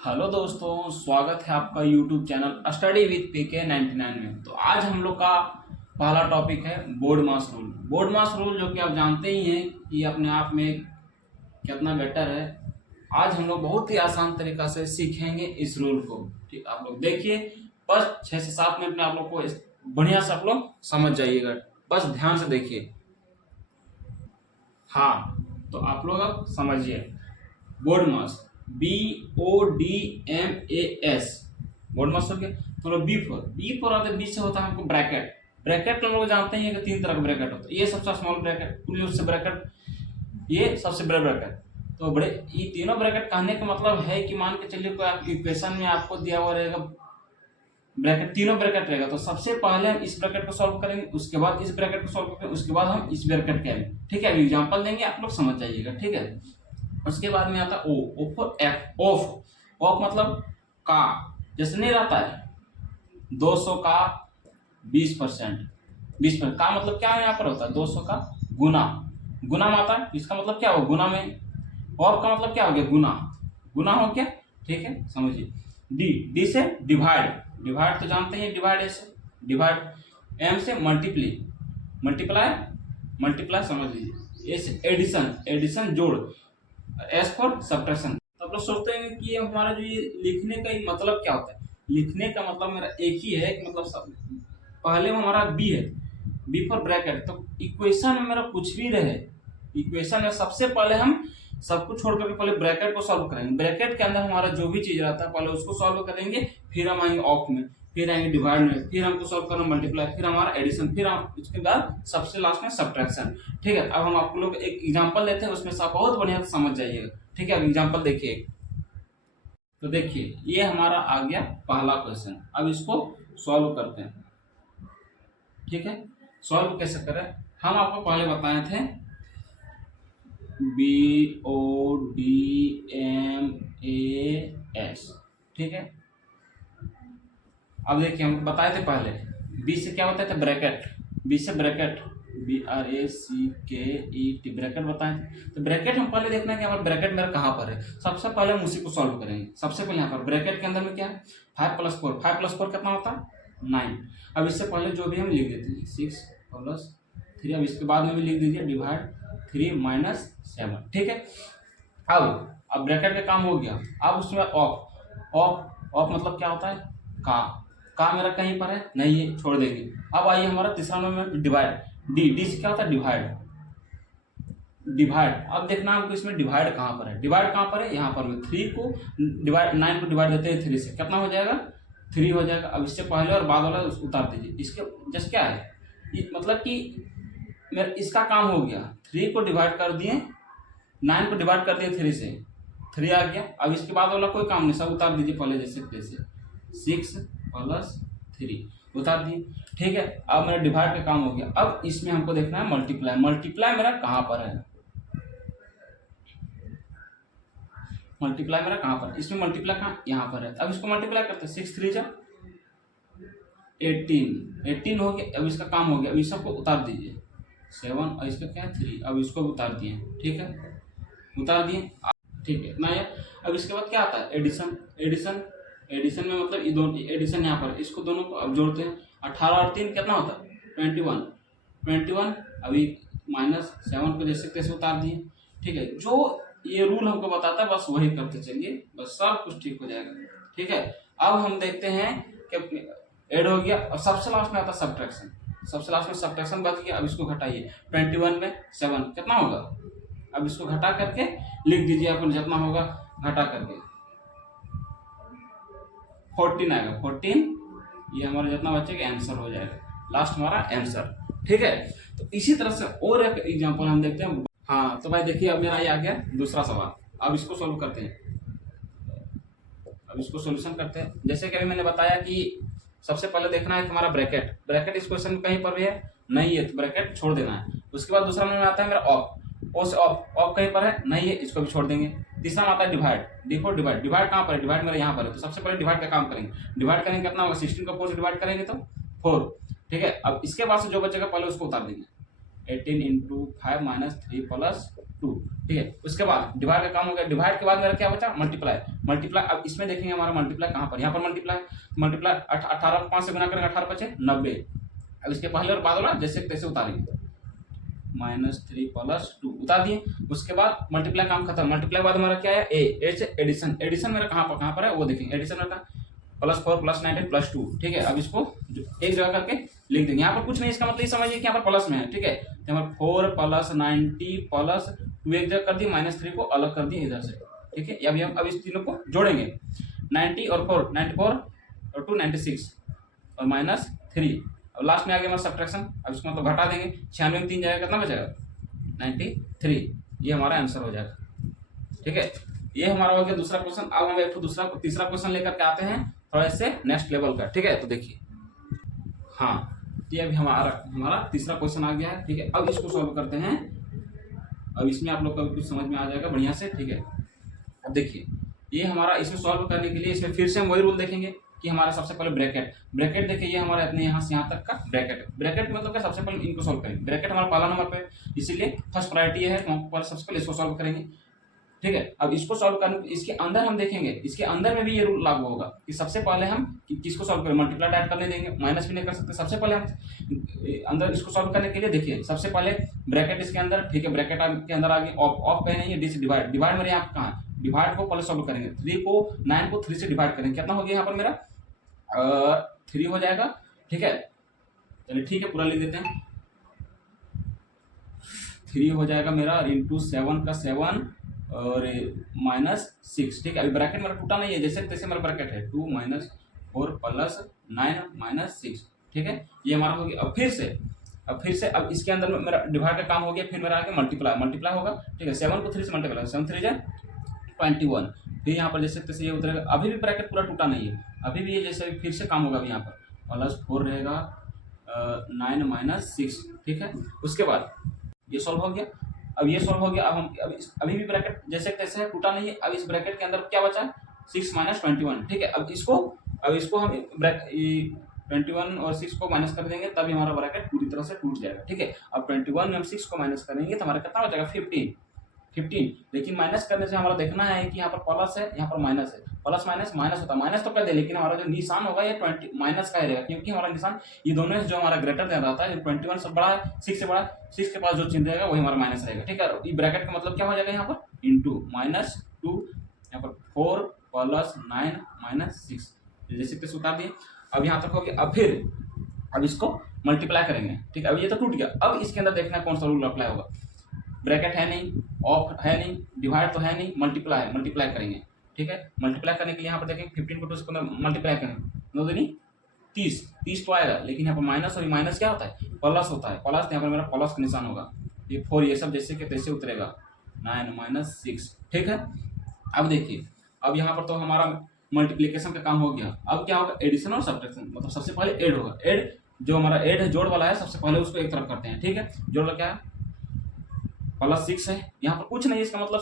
Hello दोस्तों, स्वागत है आपका यूट्यूब चैनल स्टडी विद पीके 99 में। तो आज हम लोग का पहला टॉपिक है बोर्ड मास रूल। बोर्ड मास रूल जो कि आप जानते ही हैं कि अपने आप में कितना बेटर है। आज हम लोग बहुत ही आसान तरीका से सीखेंगे इस रूल को। ठीक, आप लोग देखिए, बस 6 से 7 मिनट में आप लोग को बढ़िया से आप लोग समझ जाइएगा। बस ध्यान से देखिए। हाँ, तो आप लोग अब समझिए। बोर्ड मास BODMAS, बोर्ड मास हो गया। तो बी फोर आता है, बी से होता है हमको ब्रैकेट। ब्रैकेट हम लोग जानते हैं कि 3 तरह का ब्रैकेट होता है। ये सबसे स्मॉल ब्रैकेट, उससे ब्रैकेट, ये सबसे बड़ा ब्रैकेट। तो बड़े ये तीनों ब्रैकेट कहने का मतलब है कि मान के चलिए कोई आप इक्वेशन में आपको दिया हुआ रहेगा ब्रैकेट, तीनों ब्रैकेट रहेगा। तो सबसे पहले हम इस ब्रैकेट को सॉल्व करेंगे, उसके बाद इस ब्रैकेट को सॉल्व करेंगे, उसके बाद हम इस ब्रैकेट के आएंगे। ठीक है, एग्जांपल देंगे, आप लोग समझ जाइएगा। ठीक है, उसके बाद में आता ओ फॉर एफ, ऑफ मतलब का। जैसे नहीं रहता है 200 का 20%, 20% का मतलब क्या है, यहाँ पर होता है 200 का गुना में आता है। इसका मतलब क्या हो, गुना में। ऑफ का मतलब क्या हो गया, गुना हो गया। ठीक है, समझिए। डी से डिवाइड तो जानते हैं, डिवाइड से डिवाइड। एम से मल्टीप्लाई समझ लीजिए। ए से एडिशन जोड़। S for subtraction. तो आप लोग सोचते हैं कि हमारा जो ये लिखने का मतलब क्या होता है। लिखने का मतलब मेरा एक ही है कि मतलब सब पहले में हमारा बी है, बी फॉर ब्रैकेट। तो इक्वेशन में मेरा कुछ भी रहे, इक्वेशन में सबसे पहले हम सब कुछ छोड़ करके पहले ब्रैकेट को सॉल्व करेंगे। ब्रैकेट के अंदर हमारा जो भी चीज रहता है पहले उसको सॉल्व करेंगे, फिर हम आएंगे ऑफ में, फिर आएंगे डिवाइड में, फिर हमको सॉल्व करना मल्टीप्लाई, फिर हमारा एडिशन, फिर हम उसके बाद सबसे लास्ट में सब्ट्रैक्शन। ठीक है, अब हम आप लोग एक एग्जांपल लेते हैं, उसमें सब बहुत बढ़िया से समझ जाइएगा। ठीक है, अब एग्जांपल देखिए। तो देखिए, ये हमारा आ गया पहला क्वेश्चन। अब इसको सॉल्व करते हैं। ठीक है, सॉल्व कैसे करें, हम आपको पहले बताए थे BODMAS। ठीक है, अब देखिए, हम बताए थे पहले बी से क्या बताए थे, ब्रैकेट। बी से ब्रैकेट, BRACKET ब्रैकेट बताए थे। तो ब्रैकेट हम पहले देखना है कि हमारा ब्रैकेट मेरा कहाँ पर है। सबसे पहले हम उसी को सॉल्व करेंगे। सबसे पहले यहाँ पर ब्रैकेट के अंदर में क्या है, 5 + 4, 5 + 4 कितना होता है, 9। अब इससे पहले जो भी हम लिख देते हैं 6 + 3। अब इसके बाद में भी लिख दीजिए डिवाइड 3 - 7। ठीक है, अब ब्रैकेट का काम हो गया। अब उसमें ऑफ मतलब क्या होता है, का मेरा कहीं पर है नहीं है, छोड़ देंगे। अब आइए हमारा तीसरा नंबर डिवाइड। डी से क्या होता है, डिवाइड। अब देखना हमको इसमें डिवाइड कहाँ पर है, यहाँ पर में 3 को डिवाइड, 9 को डिवाइड देते हैं 3 से, कितना हो जाएगा, 3 हो जाएगा। अब इससे पहले और बाद वाला उतार दीजिए। इसके जस्ट क्या है, मतलब कि मेरा इसका काम हो गया। 3 को डिवाइड कर दिए, 9 को डिवाइड कर दिए 3 से, 3 आ गया। अब इसके बाद वाला कोई काम नहीं, सब उतार दीजिए पहले जैसे 6 + 3 उतार दिए। ठीक है, अब मेरा डिवाइड का काम हो गया। अब इसमें हमको देखना है मल्टीप्लाई मेरा कहाँ पर है, इसमें मल्टीप्लाई कहाँ, यहाँ पर है। अब इसको मल्टीप्लाई करते हैं, 6 × 3 = 18 हो गया। अब इसका काम हो गया। अब इस सबको उतार दीजिए, 7 और इसका क्या है 3। अब इसको उतार दिए। ठीक है, उतार दिए। ठीक है, इतना है। अब इसके बाद क्या आता है, एडिशन में मतलब ये दोनों एडिशन यहाँ पर, इसको दोनों को अब जोड़ते हैं। 18 और 3 कितना होता है, 21। अभी -7 को जैसे तैसे उतार दिए। ठीक है, जो ये रूल हमको बताता है बस वही करते चलिए, बस सब कुछ ठीक हो जाएगा। ठीक है, अब हम देखते हैं कि ऐड हो गया। और सबसे लास्ट में आता है सब्ट्रैक्शन। सबसे लास्ट में सब्ट्रैक्शन बच गया। अब इसको घटाइए, 21 में 7 कितना होगा। अब इसको घटा करके लिख दीजिए, अपन जितना होगा घटा करके 14 आएगा। 14 ये हमारा जितना बचेगा आंसर हो जाएगा, लास्ट हमारा आंसर। ठीक है, तो इसी तरह से और एक एग्जांपल हम देखते हैं। हाँ, तो भाई देखिए, अब मेरा ये आ गया दूसरा सवाल। अब इसको सोल्व करते हैं। अब इसको सोल्यूशन करते हैं। जैसे कि अभी मैंने बताया कि सबसे पहले देखना है कि हमारा ब्रैकेट इस क्वेश्चन में कहीं पर भी है नहीं है, तो ब्रैकेट छोड़ देना है। उसके बाद दूसरा में आता है मेरा ऑफ से ऑफ कहीं पर है नहीं है, इसको भी छोड़ देंगे। तीसरा में आता है डिवाइड, डिवाइड कहाँ पर है, डिवाइड मेरा यहाँ पर है। तो सबसे पहले डिवाइड का काम करेंगे। डिवाइड करेंगे कितना होगा, 16 को 4 से डिवाइड करेंगे तो 4। ठीक है, अब इसके बाद से जो बचेगा पहले उसको उतार देंगे। 18 × 5 - 3 + 2, ठीक है। उसके बाद डिवाइड का काम हो गया, डिवाइड के बाद मेरा क्या बचा, मल्टीप्लाई। मल्टीप्लाई, अब इसमें देखेंगे हमारा मल्टीप्लाई कहाँ पर, यहाँ पर मल्टीप्लाई। मल्टीप्लाई 18 को 5 से गुना करेंगे, 18 बचे 90। अब इसके पहले और बाद वाला जैसे तैसे उतारेंगे, -3 + 2 उतार दिए। उसके बाद मल्टीप्लाई काम खत्म। मल्टीप्लाई के बाद हमारा क्या है, ए से एडिशन। एडिशन मेरा कहाँ पर है वो देखेंगे। एडिशन मेरा +4 + 19 + 2, ठीक है। अब इसको एक जगह करके लिख देंगे। यहाँ पर कुछ नहीं, इसका मतलब ये समझिए कि यहाँ पर प्लस में है, ठीक है। तो हमारा 4 + 90 + 2 एक जगह कर दिए, -3 को अलग कर दिए इधर से, ठीक है। अभी हम अब इस तीनों को जोड़ेंगे, 90 और 4, 94 और 2 96 और -3। अब लास्ट में आ गया हमारा सब्ट्रैक्शन। अब इसको मतलब घटा देंगे, 96 में 3 जाएगा, कितना बचेगा 93। ये हमारा आंसर हो जाएगा, ठीक है। ये हमारा हो गया दूसरा क्वेश्चन। अब हम एक तीसरा क्वेश्चन लेकर के आते हैं थोड़ा इससे नेक्स्ट लेवल का, ठीक है। तो देखिए, हाँ, ये अभी हमारा तीसरा क्वेश्चन आ गया है, ठीक है। अब इसको सॉल्व करते हैं। अब इसमें आप लोग का कुछ समझ में आ जाएगा बढ़िया से, ठीक है। अब देखिए, ये हमारा इसमें सॉल्व करने के लिए इसमें फिर से हम वही रूल देखेंगे कि हमारा सबसे पहले ब्रैकेट देखिए, ये हमारा इतने यहाँ से यहाँ तक का ब्रैकेट मतलब क्या, सबसे पहले इनको सॉल्व करेंगे। ब्रैकेट हमारा पहला नंबर पे, इसीलिए फर्स्ट प्रायोरिटी है, तो हम सबसे पहले इसको सॉल्व करेंगे, ठीक है। अब इसको सॉल्व करने इसके अंदर हम देखेंगे, इसके अंदर में भी ये रूल लागू होगा कि सबसे पहले हम किसको सॉल्व करें, मल्टीप्लाई ऐड करने देंगे, माइनस भी नहीं कर सकते। सबसे पहले हम अंदर इसको सॉल्व करने के लिए देखिए, सबसे पहले ब्रैकेट इसके अंदर, ठीक है। ब्रैकेट के अंदर आगे ऑफ कहीं नहीं है, डी से डिवाइड मेरे यहाँ कहाँ है, डिवाइड को पहले सॉल्व करेंगे। 9 को 3 से डिवाइड करेंगे, कितना हो गया यहाँ पर मेरा 3 हो जाएगा, ठीक है। चलिए ठीक है, पूरा लिख देते हैं। 3 हो जाएगा मेरा इंटू 7 का 7 और -6, ठीक है। अभी ब्रैकेट मेरा टूटा नहीं है, जैसे तैसे मेरा ब्रैकेट है 2 - 4 + 9 - 6, ठीक है। ये हमारा हो गया। अब फिर से अब इसके अंदर में मेरा डिवाइड का काम हो गया, फिर मेरा आगे मल्टीप्लाई होगा, ठीक है। 7 को 3 से मल्टीप्लाई, 7 3 जा 21। फिर यहाँ पर जैसे तैसे ये उतरेगा। अभी भी ब्रैकेट पूरा टूटा नहीं है, अभी भी ये जैसे फिर से काम होगा। अभी यहाँ पर +4 रहेगा, 9 - 6, ठीक है। उसके बाद ये सॉल्व हो गया। अब ये सॉल्व हो गया। अब हम अभी भी ब्रैकेट जैसे तैसे टूटा नहीं है। अब इस ब्रैकेट के अंदर क्या बचा, 6 - 21, ठीक है। अब इसको हम 21 और 6 को माइनस कर देंगे, तभी हमारा ब्रैकेट पूरी तरह से टूट जाएगा, ठीक है। अब 21 में हम 6 को माइनस करेंगे तो हमारा कितना हो जाएगा 15। लेकिन माइनस करने से हमारा देखना है कि यहाँ पर प्लस है, यहाँ पर माइनस है। प्लस माइनस होता है, माइनस तो कर दे, लेकिन हमारा जो निशान होगा ये 20 माइनस का ही रहेगा, क्योंकि हमारा निशान ये दोनों जो हमारा ग्रेटर देन रहता है, 21 से बड़ा है, 6 से बड़ा है, 6 के पास जो चिन्ह रहेगा वही हमारा माइनस रहेगा, ठीक है। ये ब्रैकेट का मतलब क्या हो जाएगा यहाँ पर इंटू -2, यहाँ पर 4 + 9 - 6, जैसे तैसे उतार दिए। अब यहाँ तक हो गया। अब इसको मल्टीप्लाई करेंगे, ठीक है। अब ये तो टूट गया। अब इसके अंदर देखना है कौन सा रूल अप्लाई होगा। ब्रैकेट है नहीं, ऑफ है नहीं, डिवाइड तो है नहीं, मल्टीप्लाई करेंगे, ठीक है। मल्टीप्लाई करने के लिए यहाँ पर देखेंगे 15 को 2 से मल्टीप्लाई करेंगे, 9 दूनी 30 तो आएगा, लेकिन यहाँ पर माइनस, और माइनस क्या होता है, प्लस होता है। प्लस यहाँ पर मेरा प्लस का निशान होगा, ये 4 ये सब जैसे कि तैसे उतरेगा, 9 - 6, ठीक है। अब देखिए, अब यहाँ पर तो हमारा मल्टीप्लीकेशन का काम हो गया। अब क्या होगा, एडिशन और सब्ट्रैक्शन, मतलब सबसे पहले ऐड होगा। ऐड जो हमारा ऐड है, जोड़ वाला है, सबसे पहले उसको एक तरफ करते हैं, ठीक है। जोड़ वाला क्या है, +6 है। यहाँ पर कुछ नहीं, इसका मतलब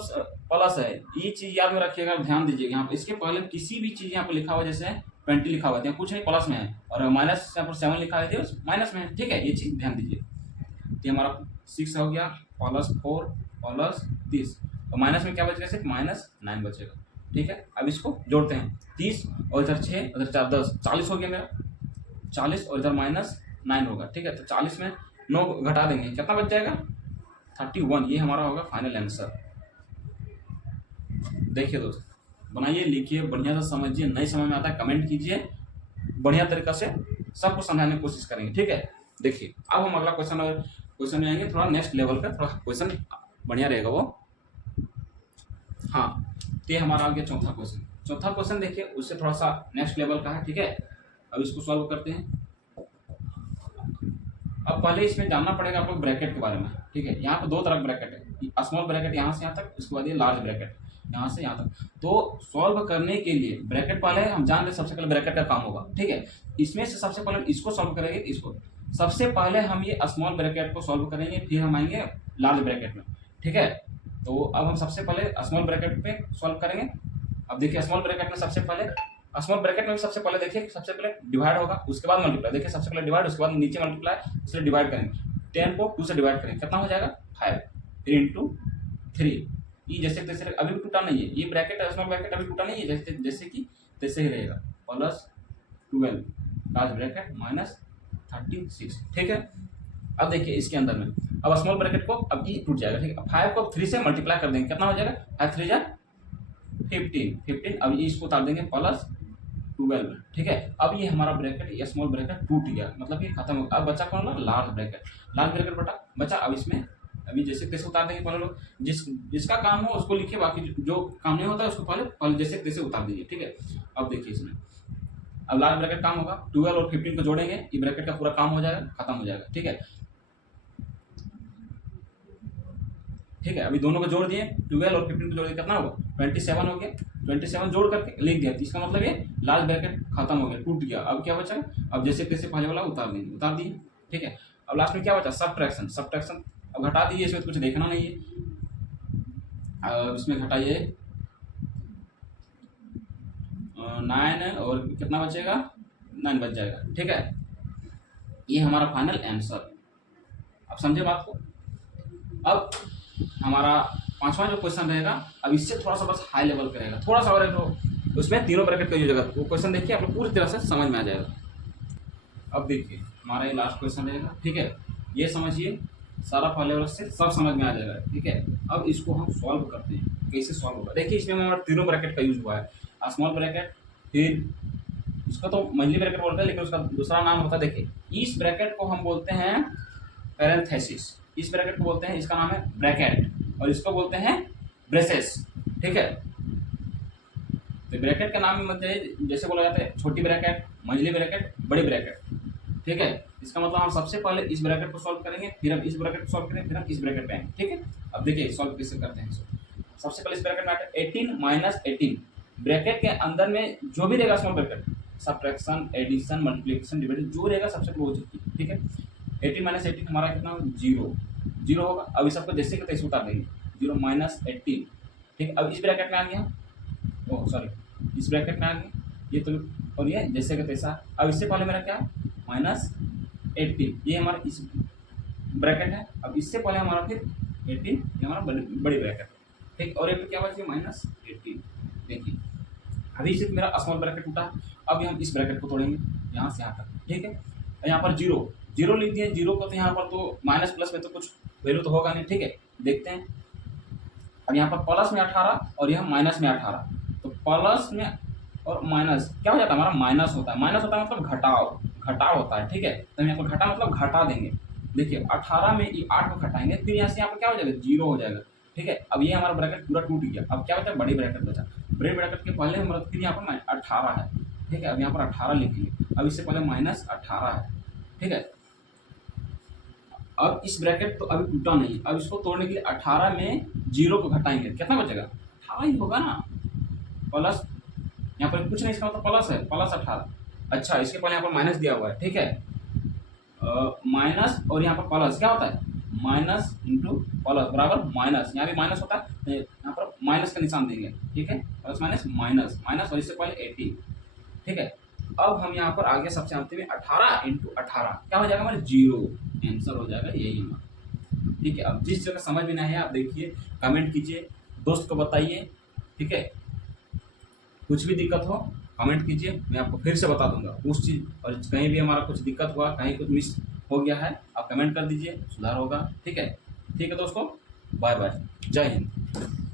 प्लस है। ये चीज याद में रखिएगा, ध्यान दीजिएगा। यहाँ पर इसके पहले किसी भी चीज यहाँ पर लिखा हुआ, जैसे 20 लिखा हुआ है, कुछ नहीं, प्लस में है, और माइनस यहाँ पर 7 लिखा है, माइनस में है, ठीक है। ये चीज ध्यान दीजिए। तो हमारा 6 हो गया, +4 + 30, और माइनस में क्या बचेगा, सिर्फ -9 बचेगा, ठीक है। अब इसको जोड़ते हैं, 30 और इधर 6 उधर 4 10, 40 हो गया मेरा, 40 और इधर -9 होगा, ठीक है। तो 40 में 9 घटा देंगे, कितना बच जाएगा 31। ये हमारा होगा फाइनल आंसर। देखिए दोस्त, बनाइए, लिखिए, बढ़िया से समझिए। नहीं समझ में आता है कमेंट कीजिए, बढ़िया तरीका से सबको समझाने की कोशिश करेंगे, ठीक है। देखिए, अब हम अगला क्वेश्चन में आएंगे, थोड़ा नेक्स्ट लेवल का, थोड़ा क्वेश्चन बढ़िया रहेगा वो। हाँ, तो ये हमारा आ गया चौथा क्वेश्चन। देखिए, उससे थोड़ा सा नेक्स्ट लेवल का है, ठीक है। अब इसको सॉल्व करते हैं। अब पहले इसमें जानना पड़ेगा आपको ब्रैकेट के बारे में, ठीक है। यहाँ पे 2 तरह ब्रैकेट है, स्मॉल ब्रैकेट यहाँ से यहाँ तक, उसके बाद ये लार्ज ब्रैकेट यहाँ से यहाँ तक। तो सॉल्व करने के लिए ब्रैकेट पहले हम जान रहे, सबसे पहले ब्रैकेट का काम होगा, ठीक है। इसमें से सबसे पहले इसको सॉल्व करेंगे, इसको सबसे पहले हम ये स्मॉल ब्रैकेट को सॉल्व करेंगे, फिर हम आएंगे लार्ज ब्रैकेट में, ठीक है। तो अब हम सबसे पहले स्मॉल ब्रैकेट पे सॉल्व करेंगे। अब देखिए, स्मॉल ब्रैकेट में सबसे पहले देखिए, सबसे पहले डिवाइड होगा, उसके बाद मल्टीप्लाई। देखिए, सबसे पहले डिवाइड, उसके बाद नीचे मल्टीप्लाई, इसलिए डिवाइड करेंगे। 10 को 2 से डिवाइड करेंगे, कितना हो जाएगा 5, फिर इंटू 3 ई जैसे तैसे अभी भी टूटा नहीं है, ये ब्रैकेट स्मॉल ब्रैकेट अभी टूटा नहीं है, जैसे जैसे कि तैसे ही रहेगा, प्लस 12 लार्ज ब्रैकेट माइनस 36, ठीक है। अब देखिए इसके अंदर में अब स्मॉल ब्रैकेट को अब ई टूट जाएगा, ठीक है। 5 को 3 से मल्टीप्लाई कर देंगे, कितना हो जाएगा, 5 3 जा 15, अब ये इसको उतार देंगे प्लस 12, ठीक है। अब ये हमारा ब्रैकेट, ये स्मॉल ब्रैकेट टूट गया, मतलब ये खत्म हो गया। अब बचा कौन ला, लार्ज ब्रैकेट, लार्ज ब्रैकेट बचा। अब इसमें अभी जैसे तैसे उतार देंगे, पहले लोग जिसका काम हो उसको लिखिए, बाकी जो काम नहीं होता है उसको पहले जैसे तैसे उतार दीजिए, ठीक है। अब देखिए इसमें अब लार्ज ब्रैकेट काम होगा, 12 और 15 को जोड़ेंगे, ये ब्रैकेट का पूरा काम हो जाएगा, खत्म हो जाएगा, ठीक है। ठीक है, अभी दोनों को जोड़ दिए, 12 और 15 को जोड़ दिए, कितना होगा 27 हो गया, 27 जोड़ करके लिख दिया, इसका मतलब ये लार्ज ब्रैकेट खत्म हो गया, टूट गया। अब क्या बचा, अब जैसे तैसे पहले वाला उतार देंगे, उतार दिए, ठीक है। अब लास्ट में क्या बचा, सब्ट्रैक्शन, अब घटा दीजिए, इसमें कुछ देखना नहीं है। अब इसमें घटाइए 9 और कितना बचेगा, 9 बच जाएगा, ठीक है। ये हमारा फाइनल आंसर, अब समझे बात को। अब हमारा 5वां जो क्वेश्चन रहेगा, अब इससे थोड़ा सा बस हाई लेवल का रहेगा, थोड़ा सा और है, तो उसमें तीनों ब्रैकेट का यूज होगा, वो क्वेश्चन देखिए आप लोग पूरी तरह से समझ में आ जाएगा। अब देखिए हमारा ये लास्ट क्वेश्चन रहेगा, ठीक है। ये समझिए, सारा हाई लेवल से सब समझ में आ जाएगा, ठीक है। अब इसको हम सॉल्व करते हैं, कैसे सॉल्व होगा। देखिए इसमें हमारा तीनों ब्रैकेट का यूज हुआ है, स्मॉल ब्रैकेट, फिर इसको तो मंथली ब्रैकेट बोलते हैं, लेकिन उसका दूसरा नाम होता है, देखिए इस ब्रैकेट को हम बोलते हैं पैरेंथेसिस, इस ब्रैकेट को बोलते हैं, इसका नाम है ब्रैकेट, और इसको बोलते हैं ब्रेसेस, ठीक है। तो ब्रैकेट का नाम मतलब जैसे बोला जाता है छोटी ब्रैकेट, मंझली ब्रैकेट, बड़ी ब्रैकेट, ठीक है। इसका मतलब हम सबसे पहले इस ब्रैकेट को सॉल्व करेंगे, फिर हम इस ब्रैकेट को सॉल्व करेंगे, फिर हम इस ब्रैकेट पे आएंगे, ठीक है। अब देखिए सॉल्व कैसे करते हैं। सबसे पहले इस ब्रैकेट में 18 माइनस 18, ब्रैकेट के अंदर में जो भी रहेगा small bracket, subtraction, addition, multiplication, division जो रहेगा सबसे पहले वो चीज, ठीक है। 18 माइनस 18 हमारा कितना, 0 होगा। अब इस सबको जैसे कि तैसे उतार देंगे, 0 माइनस 18, ठीक है। अब इस ब्रैकेट में आ गया, ओह सॉरी, इस ब्रैकेट में आ गया ये, तो और ये जैसे कि तैसा। अब इससे पहले मेरा क्या है, माइनस 18, ये हमारा इस ब्रैकेट है। अब इससे पहले हमारा फिर 18, ये हमारा बड़ी ब्रैकेट, ठीक। और एक क्या बचा, माइनस 18, देखिए अभी सिर्फ मेरा स्मॉल ब्रैकेट टूटा। अब हम इस ब्रैकेट को तोड़ेंगे यहाँ से यहाँ तक, ठीक है। यहाँ पर 0 लिख दिए, 0 को तो यहाँ पर तो माइनस प्लस में तो कुछ वैल्यू तो होगा नहीं, ठीक है। देखते हैं, अब यहाँ पर प्लस में 18 और यहाँ माइनस में 18, तो प्लस में और माइनस क्या हो जाता है, हमारा माइनस होता है, मतलब घटाव होता है, ठीक है। तो यहाँ पर घटा मतलब घटा देंगे, देखिए 18 में ये 8 को घटाएंगे, फिर यहाँ से यहाँ पर क्या हो जाएगा, 0 हो जाएगा, ठीक है। अब ये हमारा ब्रैकेट पूरा टूट गया। अब क्या बचा, बड़ी ब्रैकेट बचा, बड़े ब्रैकेट के पहले हमारा फिर यहाँ पर 18 है, ठीक है। अब यहाँ पर 18 लिखेंगे, अब इससे पहले माइनस 18 है, ठीक है। अब इस ब्रैकेट तो अभी टूटा नहीं, अब इसको तोड़ने के लिए 18 में 0 को घटाएंगे, कितना बचेगा, 18 ही होगा ना, प्लस यहाँ पर कुछ नहीं, इसका मतलब प्लस है, प्लस 18। अच्छा, इसके पहले यहाँ पर माइनस दिया हुआ है, ठीक है। माइनस और यहाँ पर प्लस क्या होता है, माइनस इंटू प्लस बराबर माइनस, यहाँ भी माइनस होता है, तो यहाँ पर माइनस का निशान देंगे, ठीक है। प्लस माइनस माइनस माइनस, और इससे पहले 18, ठीक है। अब हम यहाँ पर आगे सबसे अंत में 18 इंटू 18 क्या हो जाएगा, हमारे 0 आंसर हो जाएगा, यही हमारा, ठीक है। अब जिस जगह समझ में नहीं है आप देखिए, कमेंट कीजिए, दोस्त को बताइए, ठीक है। कुछ भी दिक्कत हो कमेंट कीजिए, मैं आपको फिर से बता दूंगा उस चीज़, और कहीं भी हमारा कुछ दिक्कत हुआ, कहीं कुछ मिस हो गया है, आप कमेंट कर दीजिए, सुधार होगा, ठीक है। ठीक है दोस्तों, बाय बाय, जय हिंद।